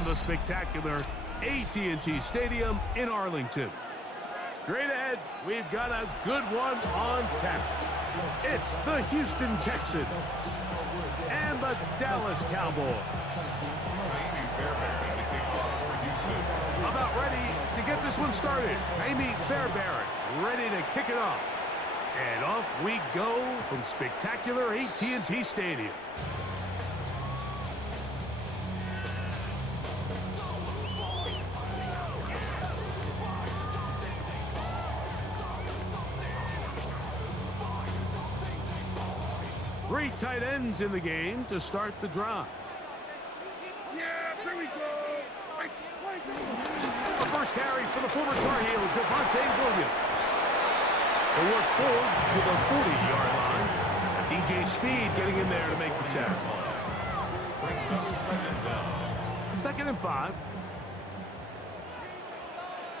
and the spectacular AT&T Stadium in Arlington. Straight ahead, we've got a good one on tap. It's the Houston Texans and the Dallas Cowboys. About ready to get this one started. Amy Fairbairn ready to kick it off. And off we go from spectacular AT&T Stadium. Three tight ends in the game to start the drive. Here we go. The first carry for the former Tar Heel, Javonte Williams. They work forward to the 40-yard line. DJ Speed getting in there to make the tackle. Brings up second down. 2nd and 5.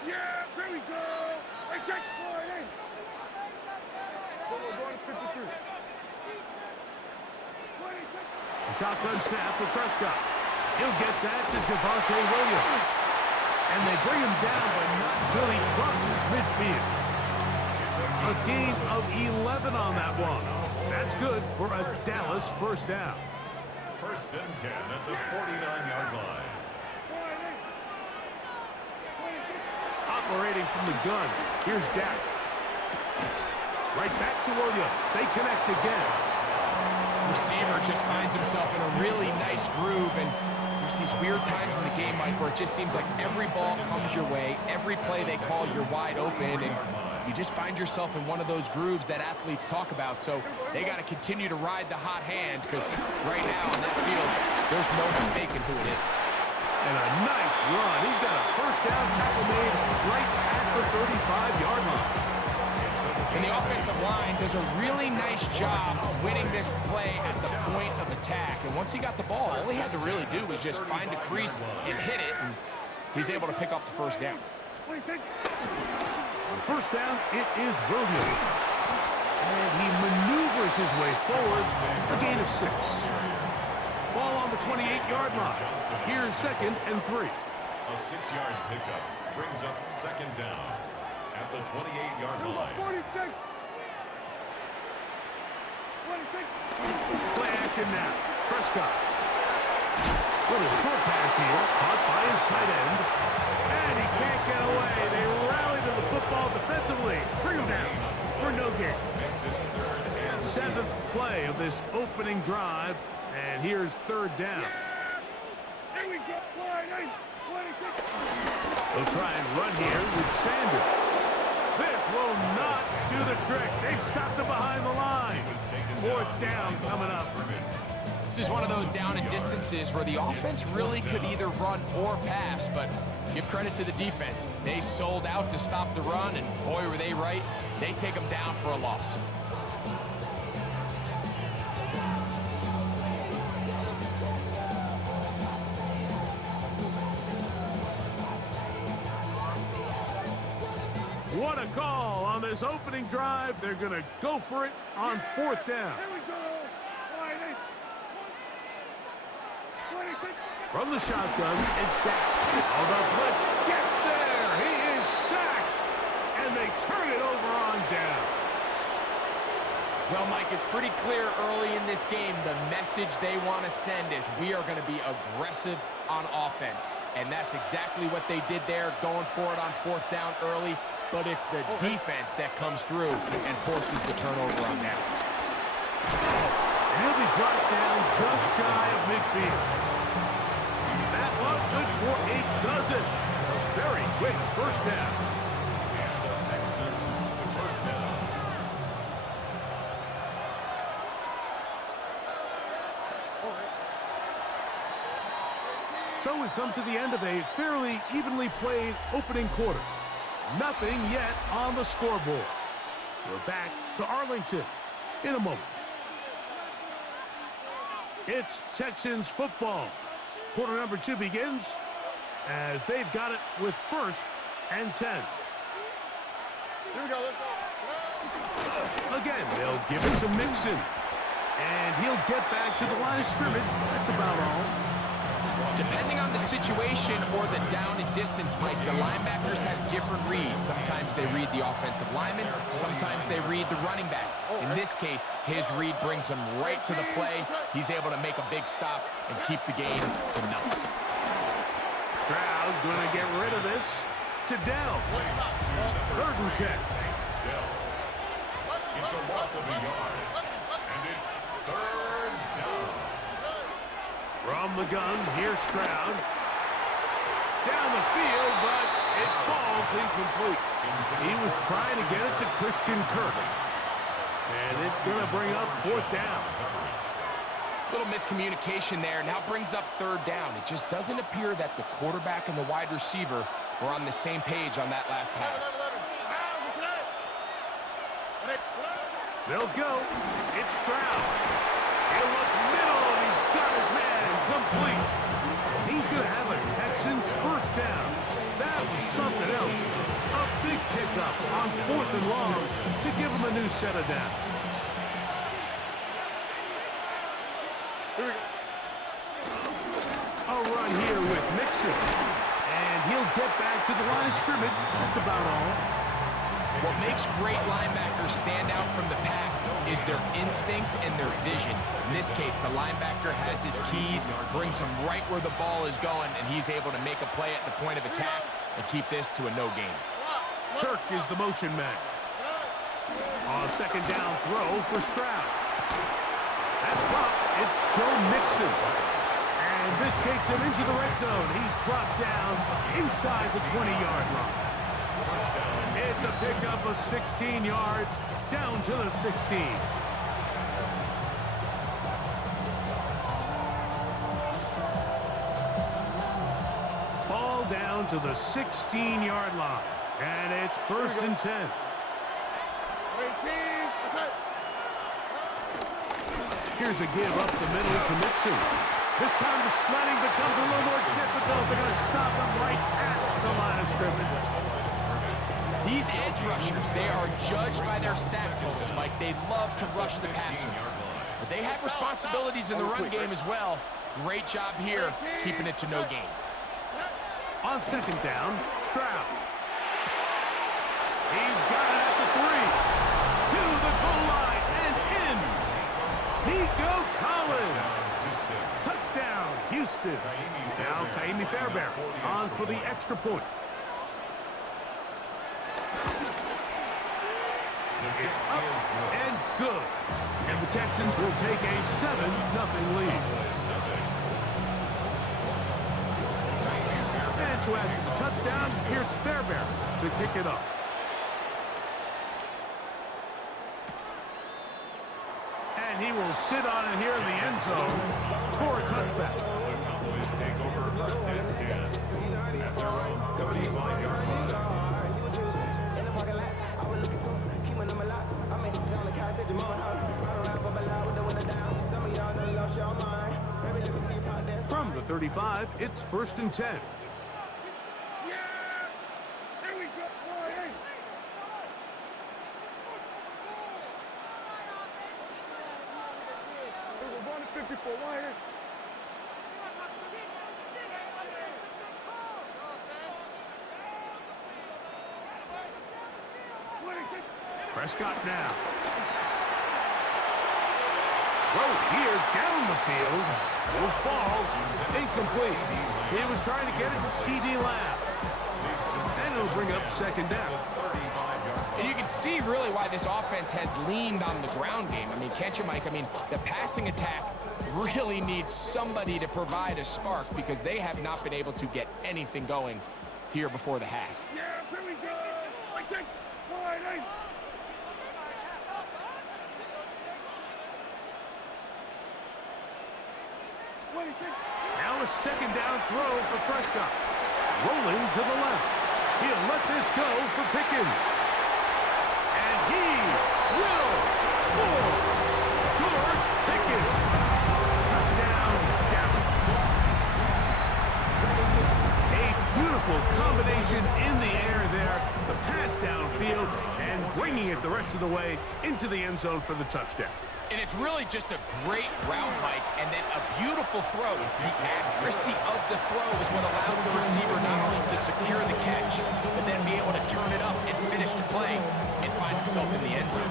Yeah, here we go. Hey, check for it. We're going to 53. A shotgun snap for Prescott. He'll get that to Javonte Williams. And they bring him down, but not until he crosses midfield. A gain of 11 on that one. That's good for a Dallas first down. 1st and 10 at the 49-yard line. Operating from the gun, here's Dak. Right back to Williams. They connect again. Receiver just finds himself in a really nice groove, and there's these weird times in the game, Mike, where it just seems like every ball comes your way, every play they call, you're wide open, and you just find yourself in one of those grooves that athletes talk about. So they got to continue to ride the hot hand, because right now on that field, there's no mistaking who it is. And a nice run. He's got a first down tackle made right at the 35-yard line. And the offensive line does a really nice job winning this play at the point of attack. And once he got the ball, all he had to really do was just find a crease and hit it, and he's able to pick up the first down. First down, it is Williams. And he maneuvers his way forward, a gain of 6. Ball on the 28-yard line. Here's 2nd and 3. A 6-yard pickup brings up 2nd down at the 28-yard line. 46. Play action now. Prescott. Little short pass here, caught by his tight end. And he can't get away. They rally to the football defensively. Bring him down for no gain. 7th play of this opening drive. And here's 3rd down. Here we go. 26. They'll try and run here with Sanders. This will not do the trick. They've stopped him behind the line. 4th down coming up. This is one of those down and distances where the offense really could either run or pass, but give credit to the defense. They sold out to stop the run, and boy, were they right. They take them down for a loss. What a call on this opening drive. They're going to go for it on 4th down. Here we go. 26. From the shotgun, it's Dak. Oh, the blitz gets there. He is sacked. And they turn it over on down. Well, Mike, it's pretty clear early in this game the message they want to send is we are going to be aggressive on offense. And that's exactly what they did there, going for it on 4th down early. But it's the defense that comes through and forces the turnover on downs. He'll be brought down just shy of midfield. That one good for a dozen. A very quick first down. And the Texans, first down. So we've come to the end of a fairly evenly played opening quarter. Nothing yet on the scoreboard. We're back to Arlington in a moment. It's Texans football. Quarter number 2 begins as they've got it with 1st and 10. Here we go. Let's go. Again, they'll give it to Mixon. And he'll get back to the line of scrimmage. That's about all. Depending on the situation or the down and distance, Mike, the linebackers have different reads. Sometimes they read the offensive lineman, sometimes they read the running back. In this case, his read brings him right to the play. He's able to make a big stop and keep the game to nothing. Stroud's going to get rid of this to Dell. 3rd and 10. It's a loss of a yard, and it's 3rd down. From the gun, here's Stroud. Down the field, but it falls incomplete. He was trying to get it to Christian Kirk. And it's going to bring up 4th down. Little miscommunication there. Now brings up 3rd down. It just doesn't appear that the quarterback and the wide receiver were on the same page on that last pass. They'll go. It's Stroud. He'll look middle, and he's got his man complete. He's going to have a Texans 1st down. That was something else. A big pickup on 4th and long to give him a new set of downs. A run here with Mixon. And he'll get back to the line of scrimmage. That's about all. What makes great linebackers stand out from the pack is their instincts and their vision. In this case, the linebacker has his keys, brings him right where the ball is going, and he's able to make a play at the point of attack and keep this to a no gain. Kirk is the motion man. A 2nd down throw for Stroud. That's caught. It's Joe Mixon. And this takes him into the red zone. He's brought down inside the 20-yard line. It's a pickup of 16 yards down to the 16. Ball down to the 16-yard line. And it's 1st and 10. Here's a give up the middle to Mixon. This time the sledding becomes a little more difficult. They're going to stop him right at the line of scrimmage. These edge rushers, they are judged by their sack totals, Mike. They love to rush the passer. But they have responsibilities in the run game as well. Great job here, keeping it to no gain. On 2nd down, Stroud. He's got it at the 3. To the goal line and in. Nico Collins. Touchdown, Houston. Now Kaimi Fairbairn on for the extra point. It's up and good. And the Texans will take a 7-0 lead. And so after the touchdown, here's Fairbairn to kick it up. And he will sit on it here in the end zone for a touchback. The Cowboys take over 1st and 10 at their own 35-yard line. From the 35, it's 1st and 10. Yeah! There we go, boy! We're 154 wire. Prescott now. Throw here down the field. Will fall. Incomplete. He was trying to get it to C.D. Lamb. And it'll bring up 2nd down. And you can see really why this offense has leaned on the ground game. I mean, can't you, Mike? I mean, the passing attack really needs somebody to provide a spark because they have not been able to get anything going here before the half. Yeah, here we go! I take boy, Now a 2nd down throw for Prescott. Rolling to the left. He'll let this go for Pickens. And he will score. George Pickens. Touchdown, Dallas. A beautiful combination in the air there. The pass downfield and bringing it the rest of the way into the end zone for the touchdown. And it's really just a great route, Mike, and then a beautiful throw. The accuracy of the throw is what allowed the receiver not only to secure the catch, but then be able to turn it up and finish the play and find himself in the end zone.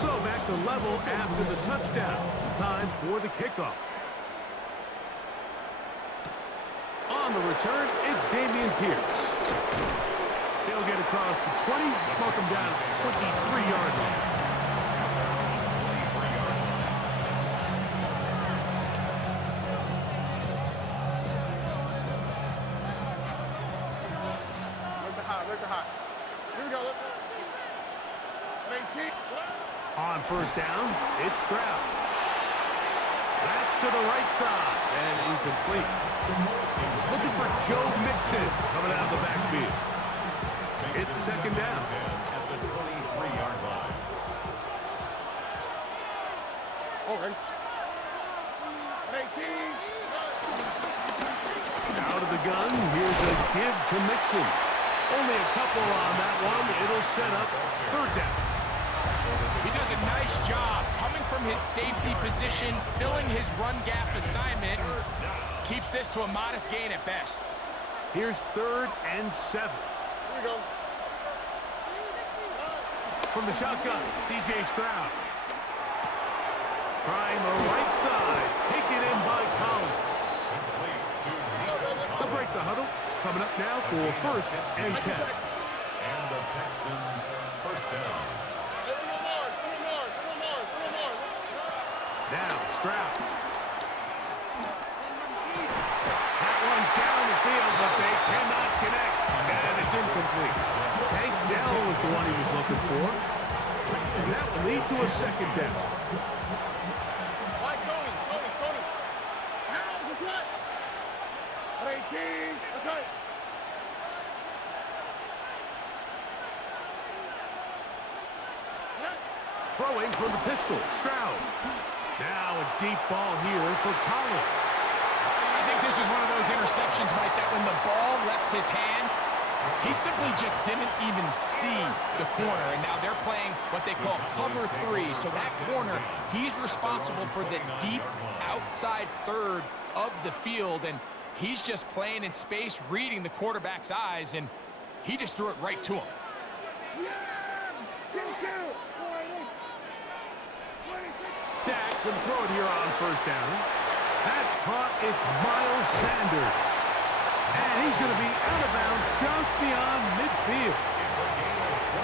So back to level after the touchdown. Time for the kickoff. On the return, it's Dameon Pierce. He'll get across the 20, mark him down at the 23-yard line. On first down, it's Stroud. That's to the right side and incomplete. He's looking for Joe Mixon coming out of the backfield. It's second down. At the 23-yard line. Out of the gun, here's a give to Mixon. Only a couple on that one. It'll set up third down. He does a nice job coming from his safety position, filling his run gap assignment, keeps this to a modest gain at best. Here's 3rd and 7. Here we go. From the shotgun, C.J. Stroud. Trying the right side, taken in by Collins. They'll break the huddle. Coming up now for 1st and 10. And the Texans first down. Now Stroud. That one down the field, but they cannot connect. And it's incomplete. Tank Dell was the one he was looking for. And that will lead to a second down. Tony. Now, that's right. 18, that's right. Throwing from the pistol, Stroud. Now a deep ball here for Collins. I think this is one of those interceptions, Mike, that when the ball left his hand, he simply just didn't even see the corner. And now they're playing what they call cover 3. So that corner, he's responsible for the deep outside third of the field. And he's just playing in space, reading the quarterback's eyes, and he just threw it right to him. Dak can throw it here on first down. That's caught. It's Miles Sanders. And he's going to be out of bounds just beyond midfield.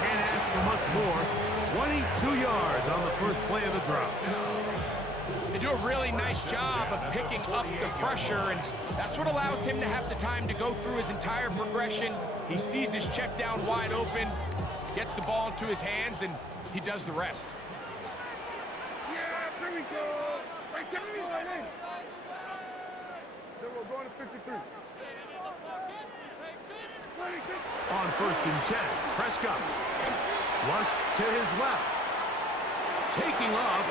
Can't ask for much more. 22 yards on the first play of the drop. They do a really nice job of picking up the pressure, and that's what allows him to have the time to go through his entire progression. He sees his check down wide open, gets the ball into his hands, and he does the rest. Here we go. Right there, right. Then we're going to 53. On 1st and 10, Prescott. Flushed to his left. Taking off.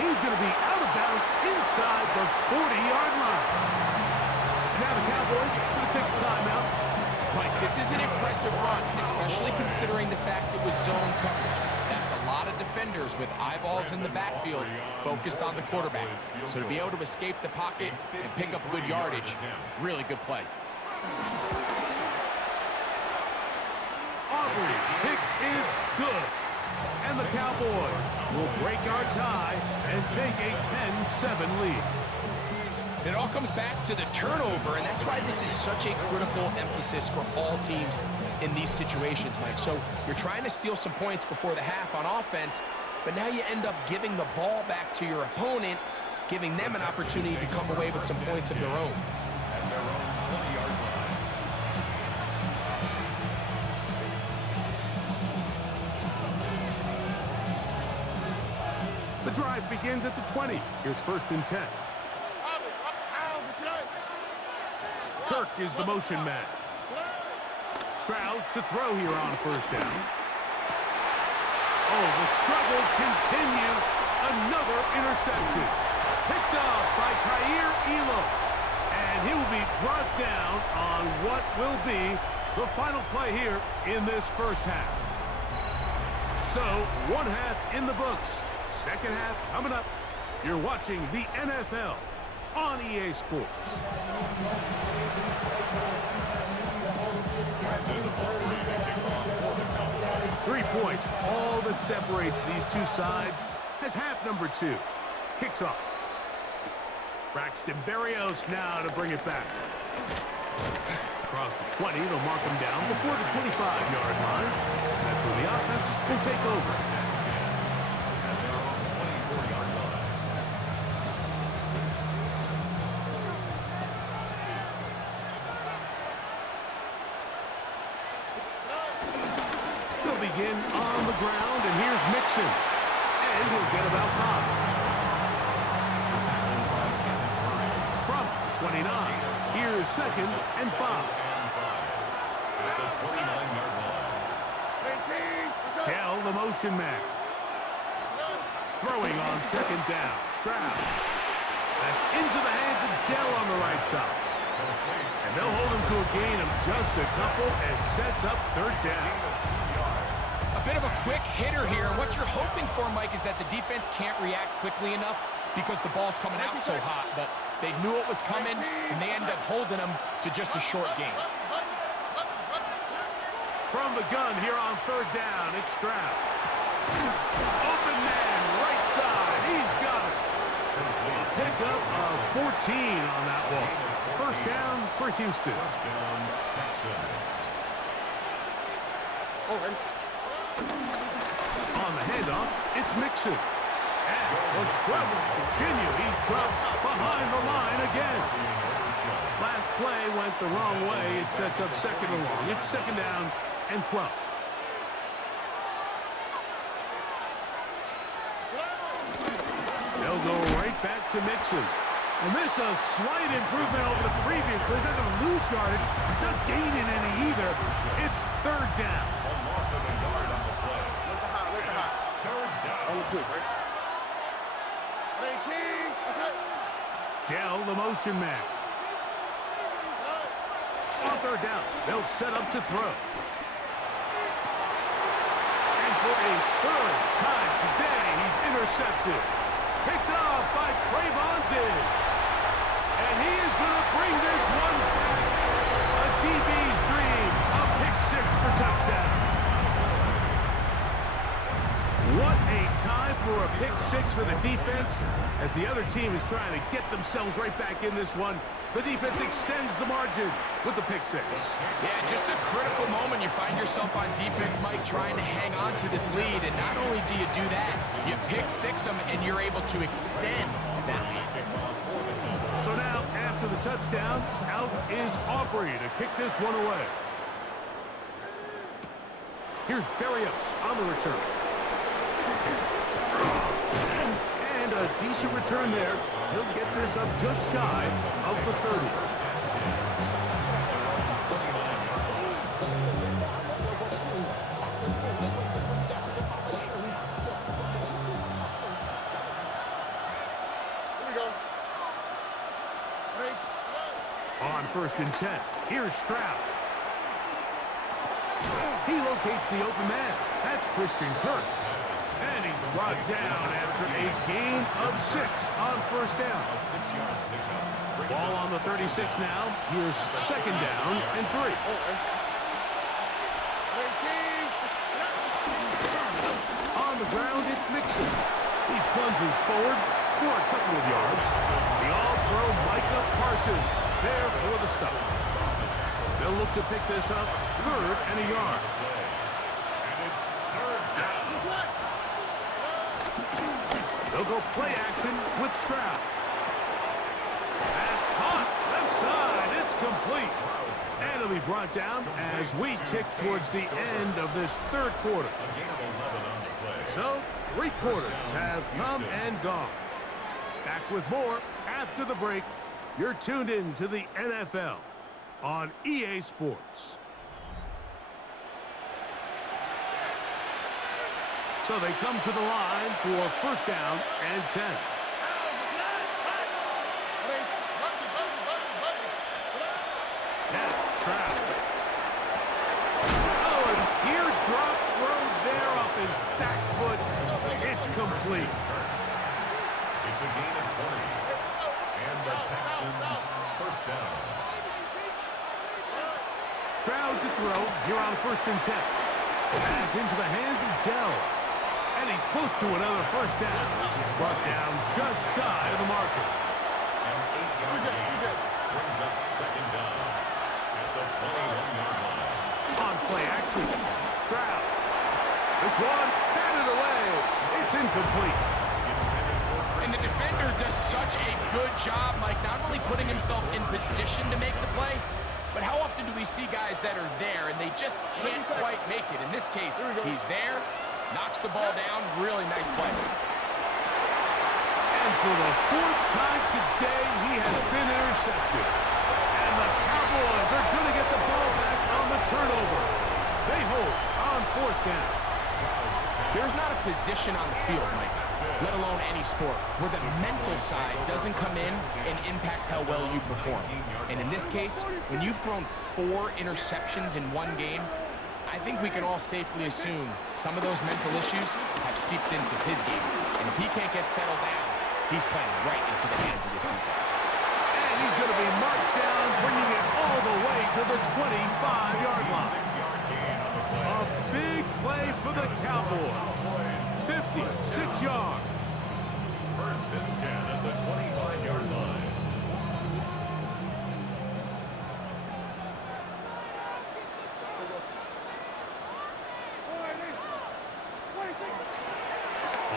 He's going to be out of bounds inside the 40-yard line. Now the Cowboys going to take a timeout. Mike, this is an impressive run, especially considering the fact it was zone coverage. That's a lot of defenders with eyeballs in the backfield focused on the quarterback. So to be able to escape the pocket and pick up good yardage, really good play. Auburn's pick is good. And the Cowboys will break our tie and take a 10-7 lead. It all comes back to the turnover, and that's why this is such a critical emphasis for all teams in these situations, Mike. So you're trying to steal some points before the half on offense, but now you end up giving the ball back to your opponent, giving them an opportunity to come away with some points of their own. At their own 20-yard line. The drive begins at the 20. Here's 1st and 10. Kirk is the motion man. Stroud to throw here on first down. Oh, the struggles continue. Another interception. Picked off by Kaiir Elam. And he will be brought down on what will be the final play here in this first half. So, one half in the books. Second half coming up. You're watching the NFL on EA Sports. 3 points, all that separates these two sides, as half number 2 kicks off. Braxton Berrios now to bring it back. Across the 20, they'll mark him down before the 25-yard line. That's where the offense will take over. They'll begin on the ground, and here's Mixon. And he'll get about 5. From 29, here's 2nd and 5. At the 29-yard line. Dell, the motion man. Throwing on 2nd down. Stroud. That's into the hands of Dell on the right side. And they'll hold him to a gain of just a couple and sets up 3rd down. A bit of a quick hitter here. What you're hoping for, Mike, is that the defense can't react quickly enough because the ball's coming out so hot. But they knew it was coming, and they end up holding them to just a short gain. From the gun here on 3rd down, it's Stroud. Open man, right side. He's got it. A pickup of 14 on that one. 1st down for Houston. First down, Texans. On the handoff, it's Mixon. And the struggles continue. He's dropped behind the line again. Last play went the wrong way. It sets up 2nd and long. It's 2nd down and 12. They'll go right back to Mixon. And this a slight improvement over the previous play. He's not going to lose yardage. He's not gaining any either. It's 3rd down. A loss of a yard on the play. And it's 3rd down. Dell, the motion man. On 3rd down, they'll set up to throw. And for a 3rd time today, he's intercepted. Picked off by Trayvon Diggs. And he is going to bring this one back. A DB's dream. A pick 6 for touchdown. What a time for a pick 6 for the defense. As the other team is trying to get themselves right back in this one, the defense extends the margin with the pick 6. Yeah, just a critical moment. You find yourself on defense, Mike, trying to hang on to this lead. And not only do you do that, you pick 6 them, and you're able to extend that lead. So now, after the touchdown, out is Aubrey to kick this one away. Here's Berrios on the return. And a decent return there. He'll get this up just shy of the 30. On 1st and 10, here's Stroud. He locates the open man. That's Christian Kirk. And he's brought down after a gain of 6 on 1st down. A 6-yard pickup. Ball on the 36 now. Here's 2nd down and 3. On the ground, it's Mixon. He plunges forward for a couple of yards. The all-pro Micah Parsons there for the stop. They'll look to pick this up 3rd and a yard. And it's 3rd down. They'll go play action with Stroud. That's caught. Left side. It's complete. And it'll be brought down as we tick towards the end of this 3rd quarter. A gain of 11 on the play. So, 3 quarters have come and gone. Back with more after the break. You're tuned in to the NFL on EA Sports. So they come to the line for 1st down and 10. Now, Stroud. Oh, and teardrop throw there off his back. incomplete. It's a gain of 20. And the Texans first down. Stroud to throw here on 1st and 10. That's into the hands of Dell. And he's close to another first down. He's brought down just shy of the marker. An 8-yard gain brings up second down at the 21-yard line. On play action. Stroud. This one batted away. It's incomplete. And the defender does such a good job, Mike, not only putting himself in position to make the play, but how often do we see guys that are there and they just can't quite make it? In this case, he's there, knocks the ball down, really nice play. And for the 4th time today, he has been intercepted. And the Cowboys are going to get the ball back on the turnover. They hold on 4th down. There's not a position on the field, Mike, let alone any sport, where the mental side doesn't come in and impact how well you perform. And in this case, when you've thrown 4 interceptions in one game, I think we can all safely assume some of those mental issues have seeped into his game. And if he can't get settled down, he's playing right into the hands of this defense. And he's going to be marched down, bringing it all the way to the 25-yard line. A big play for the Cowboys. 56 yards. 1st and 10 at the 25-yard line.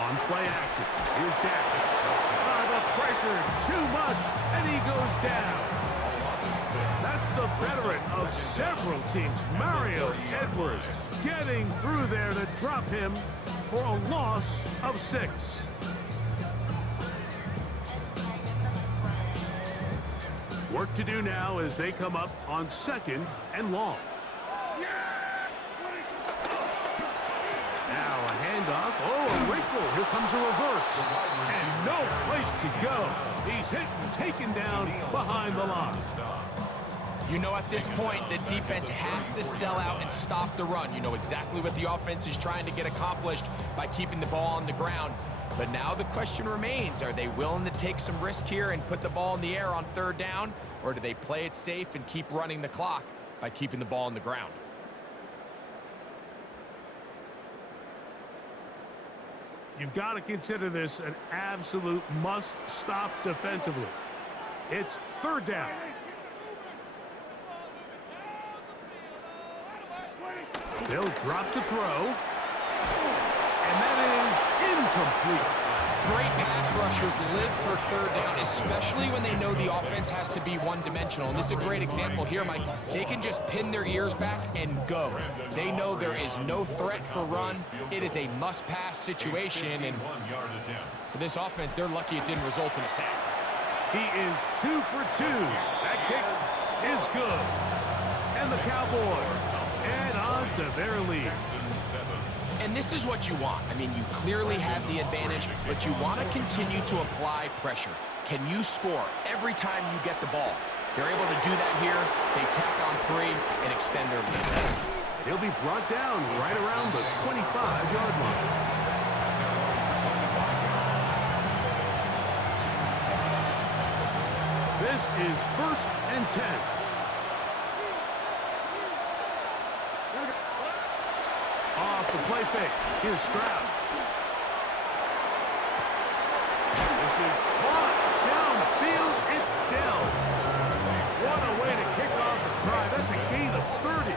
On play action. Here's Dak. The pressure, too much, and he goes down. That's the veteran of several teams, Mario Edwards, getting through there to drop him for a loss of 6. Work to do now as they come up on 2nd and long. Now a handoff. Oh, a wrinkle. Here comes a reverse. And no place to go. He's hit and taken down behind the line. You know, at this point, the defense has to sell out and stop the run. You know exactly what the offense is trying to get accomplished by keeping the ball on the ground. But now the question remains, are they willing to take some risk here and put the ball in the air on 3rd down? Or do they play it safe and keep running the clock by keeping the ball on the ground? You've got to consider this an absolute must-stop defensively. It's 3rd down. They'll drop to throw. And that is incomplete. Great pass rushers live for 3rd down, especially when they know the offense has to be one-dimensional. And this is a great example here, Mike. They can just pin their ears back and go. They know there is no threat for run. It is a must-pass situation. And for this offense, they're lucky it didn't result in a sack. He is 2 for 2. That kick is good. And the Cowboys add on to their lead. And this is what you want. I mean, you clearly have the advantage, but you want to continue to apply pressure. Can you score every time you get the ball? They're able to do that here. They tack on 3 and extend their lead. He'll be brought down right around the 25-yard line. This is 1st and 10. Off the play fake. Here's Stroud. This is caught downfield. It's Dell. What a way to kick off a drive. That's a gain of 30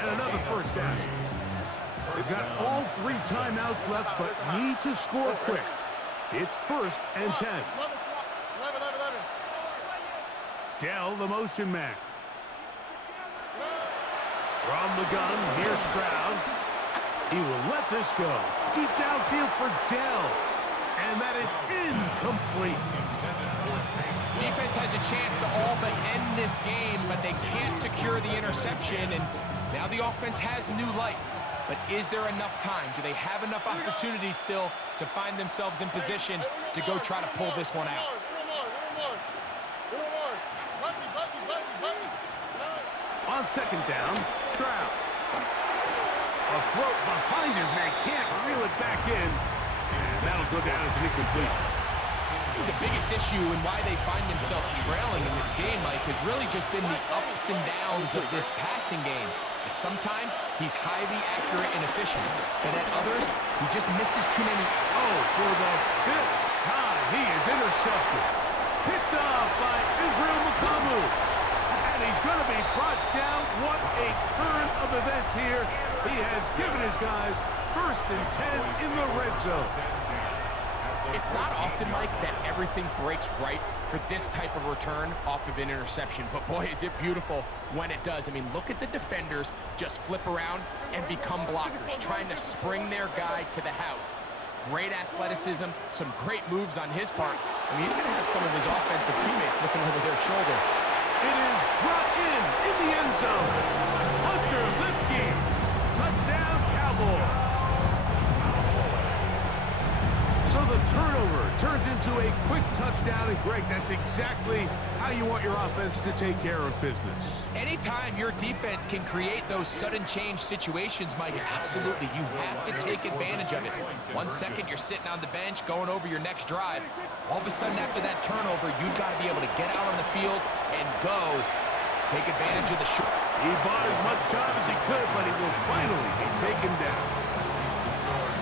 and another first down. They've got all 3 timeouts left, but need to score quick. It's 1st and 10. Dell, the motion man. From the gun, here's Stroud. He will let this go. Deep downfield for Dell. And that is incomplete. Defense has a chance to all but end this game, but they can't secure the interception, and now the offense has new life. But is there enough time? Do they have enough opportunities still to find themselves in position to go try to pull this one out? On 2nd down, Stroud. A float behind his man, can't reel it back in. And That'll go down as an incompletion. The biggest issue and why they find themselves trailing in this game, Mike, has really just been the ups and downs of this passing game. And sometimes he's highly accurate and efficient, but at others, he just misses too many. Oh, for the 5th time, he is intercepted. Picked off by Israel Mukuamu. And he's going to be brought down. What a turn of events here. He has given his guys 1st and 10 in the red zone. It's not often, Mike, that everything breaks right for this type of return off of an interception. But boy, is it beautiful when it does. I mean, look at the defenders just flip around and become blockers, trying to spring their guy to the house. Great athleticism, some great moves on his part. I mean, he's going to have some of his offensive teammates looking over their shoulder. It is brought in the end zone. Hunter Lipke. Touchdown, Cowboys. So the turnover turns into a quick touchdown, and Greg, that's exactly how you want your offense to take care of business. Anytime your defense can create those sudden change situations, Mike, absolutely, you have to take advantage of it. 1 second, you're sitting on the bench, going over your next drive. All of a sudden, after that turnover, you've got to be able to get out on the field and go. Take advantage of the short. He bought as much time as he could, but he will finally be taken down.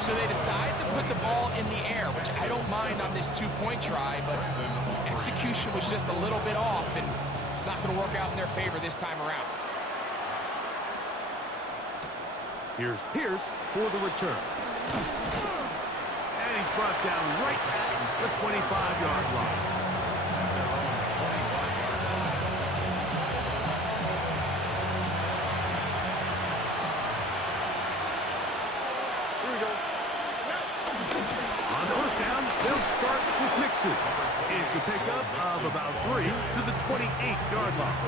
So they decide to put the ball in the air, which I don't mind on this two-point try, but execution was just a little bit off, and it's not going to work out in their favor this time around. Here's Pierce for the return. And he's brought down right at the 25-yard line. Start with Mixon. It's a pickup of about 3 to the 28-yard line.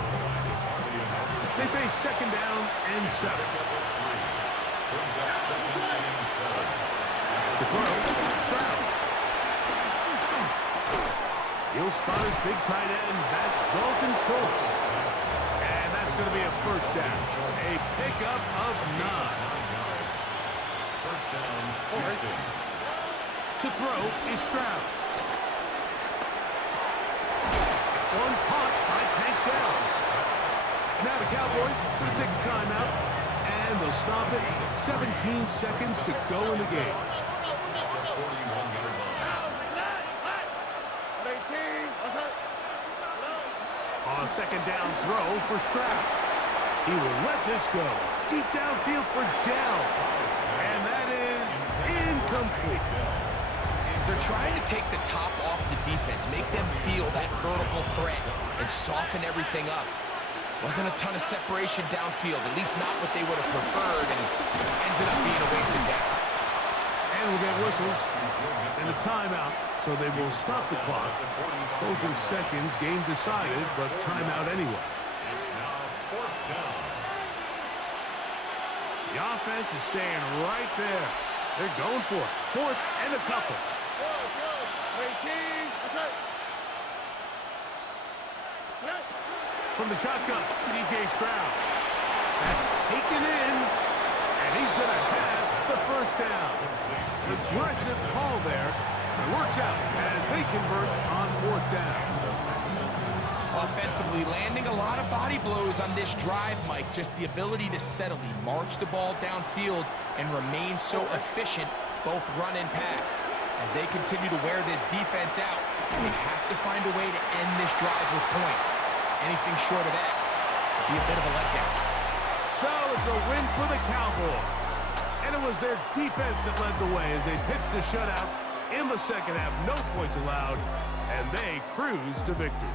They face 2nd down and 7. To throw, Stroud. He'll spot his big tight end. That's Dalton Schultz. And that's going to be a 1st down. A pickup of 9. 1st down, Houston. To throw is Stroud. One caught by Tank Dell. Now the Cowboys going to take a timeout, and they'll stop it with 17 seconds to go in the game. On a 2nd down throw for Stroud. He will let this go. Deep downfield for Dell. And that is incomplete. They're trying to take the top off the defense, make them feel that vertical threat, and soften everything up. Wasn't a ton of separation downfield, at least not what they would have preferred, and ends up being a wasted down. And we'll get whistles and a timeout, so they will stop the clock. Closing seconds, game decided, but timeout anyway. It's now 4th down. The offense is staying right there. They're going for it. 4th and a couple. From the shotgun, C.J. Stroud. That's taken in, and he's going to have the 1st down. Aggressive call there. It works out as they convert on 4th down. Offensively, landing a lot of body blows on this drive, Mike. Just the ability to steadily march the ball downfield and remain so efficient, both run and pass. As they continue to wear this defense out, they have to find a way to end this drive with points. Anything short of that would be a bit of a letdown. So it's a win for the Cowboys. And it was their defense that led the way as they pitched a shutout in the 2nd half. No points allowed, and they cruised to victory.